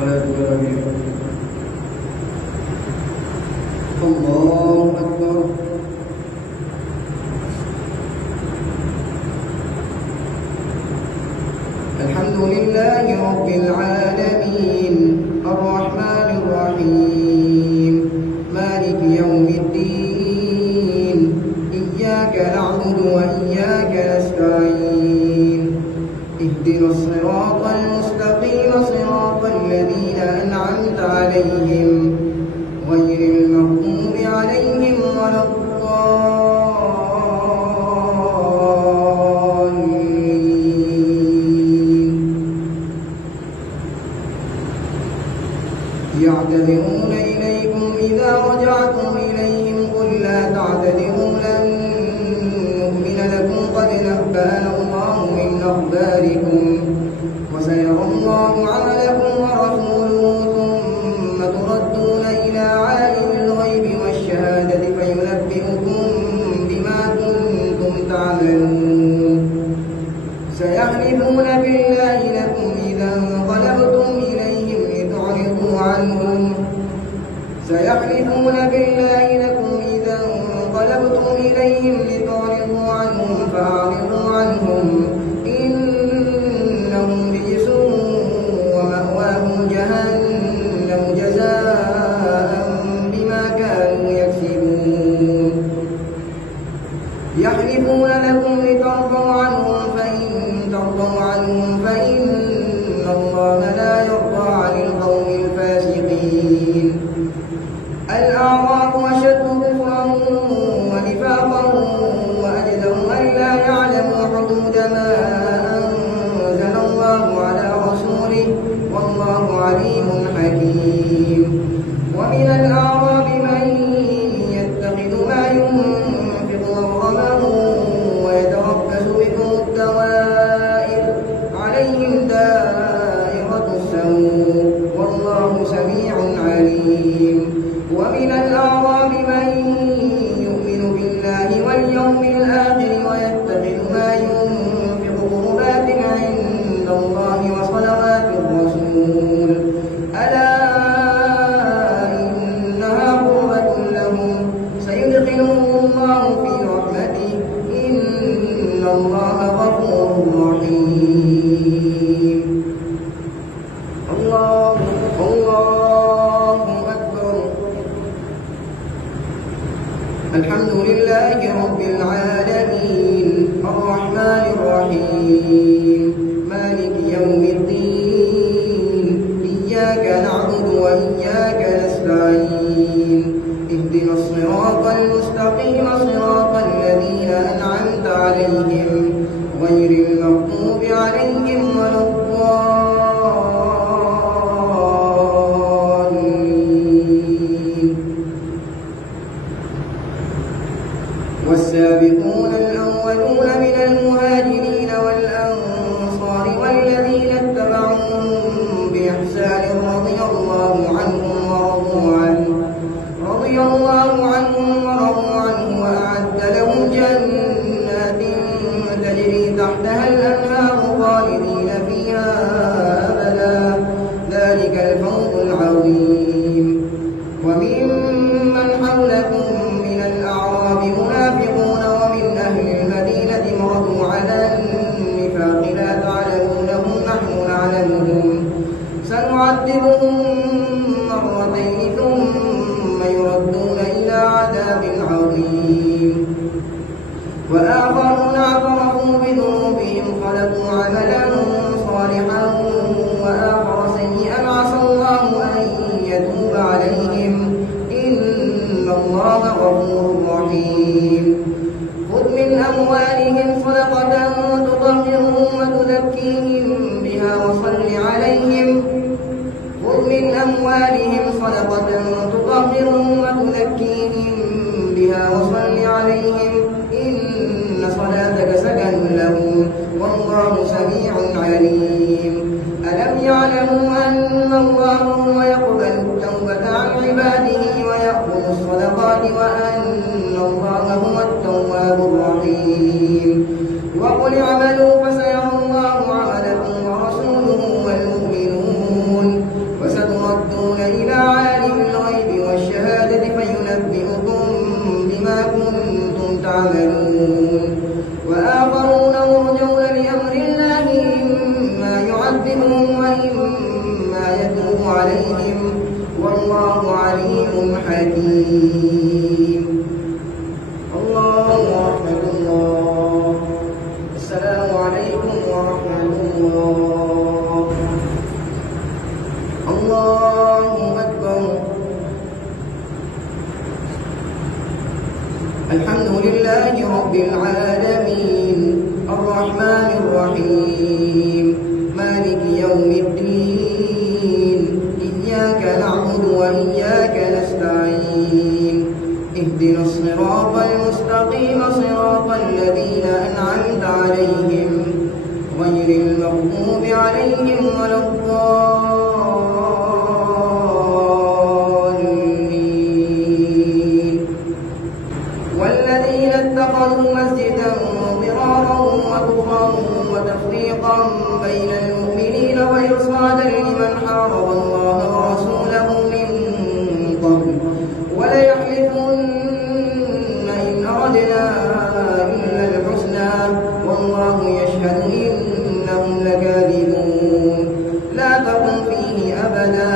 الصلاة والسلام. الله أكبر. الحمد لله رب العالمين الرحمن الرحيم مالك يوم الدين إياك نعبد وإياك نستعين اهدنا الصراط المستقيم صراط الذين أنعمت عليهم غير المغضوب عليهم ولا الضالين. يعتذرون إليكم إذا رجعتم إليهم قل لا تعتذروا لن نؤمن لكم قد نبأنا الله من أخباركم وسيرى الله عملكم ورسوله ثم تردون إلى عالم الغيب والشهادة فينبئكم بما كنتم تعملون. سيحلفون بالله لكم إذا انقلبتم إليهم لتعرضوا عنهم فأعرضوا عنهم إنهم رجس ومأواهم جهنم جزاء بما كانوا يكسبون. يحلفون لكم لترضوا عنهم فإن ترضوا عنهم فإن الله لا يرضى عن القوم الفاسقين. الأعراب أشد كفرا ونفاقا وأجدر ألا يعلموا حدود ما أنزل الله على رسوله والله عليم حكيم. ومن الأعراب من يتخذ ما ينفق مغرما ويتربص بكم الدوائر عليهم دائرة السوء والله سميع عليم. ومن الأعراب من يؤمن بالله واليوم الآخر ويتخذ ما ينفق قربات عند الله وصلوات الرسول ألا إنها قربة لهم سيدخلهم الله في رحمته إن الله غفور رحيم. الله أكبر. الحمد لله رب العالمين الرحمن الرحيم مالك يوم الدين إياك نعبد وإياك نستعين اهدنا الصراط المستقيم صراط الذين أنعمت عليهم غير المغضوب عليهم ولا الضالين. والسابقون الأولون من المهاجرين والأنصار والذين اتبعوهم بإحسان رضي الله عنهم ورضوا عنه وأعد لهم جنات تجري تحتها الأنهار خالدين فيها أبدا ذلك الفوز العظيم. وممن حولكم من الأعراب منافقون ومن أهل المدينة مردوا على النفاق لا تعلمونهم نحن نعلمهم سنعذبهم مرتين ثم يردون إلى عذاب عظيم. وآخرون اعترفوا بذنوبهم خلقوا عملا صالحا وآخر سيئا عسى الله أن يتوب عليهم إن الله غفور رحيم. خذ من أموالهم صدقة تطهرهم وتزكيهم بها وصل عليهم إن صلاتك سكن لهم والله سميع عليم. ألم يعلموا أن الله هو يقبل التوبة عن عباده ويأخذ الصدقات وأن الله هو التواب الرحيم. وقل اعملوا فسيرى الله عملكم ورسوله والمؤمنون وإما يتوب عليهم والله عليم حكيم. الله ورحمة الله. السلام عليكم ورحمة الله. الله أكبر. الحمد لله رب العالمين الرحمن الرحيم مالك يوم الدين إياك نعبد وإياك نستعين اهدنا الصراط المستقيم صراط الذين أنعمت عليهم غير المغضوب عليهم ولا الضالين. والذين اتخذوا مسجدا ضرارا وكفرا وتفريقا بين المؤمنين وإرصادا لمن حارب الله ورسوله من قبل وليحلفن إن أردنا إلا الحسنى والله يشهد إنهم لكاذبون. لا تقم فيه أبدا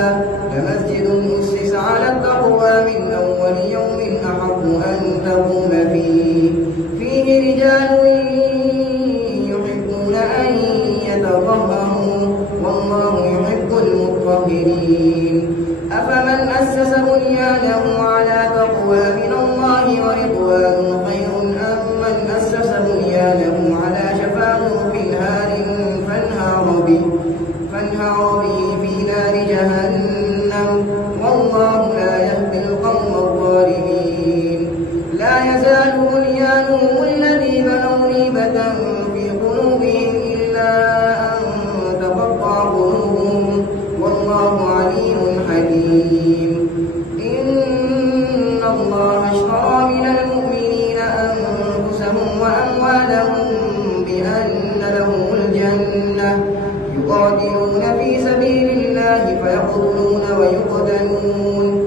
لمسجد أسس على التقوى من أول يوم أحق أن تقوم فيه رجال يحبون أن يتطهروا والله يحب المطهرين. أفمن أسس بنيانه على تقوى من الله ورضوان خير أم من أسس بنيانه على شفا جرف هار فانهار به في نار جهنم والله لا يهدي القوم الظالمين. لا يزال بنيانهم الذي بنوا ريبة في قلوبهم إلا أن تقطع قلوبهم والله عليم حكيم. إن الله اشترى من المؤمنين أنفسهم وأموالهم بأن لهم الجنة يقاتلون في سبيل الله فيقتلون ويقتلون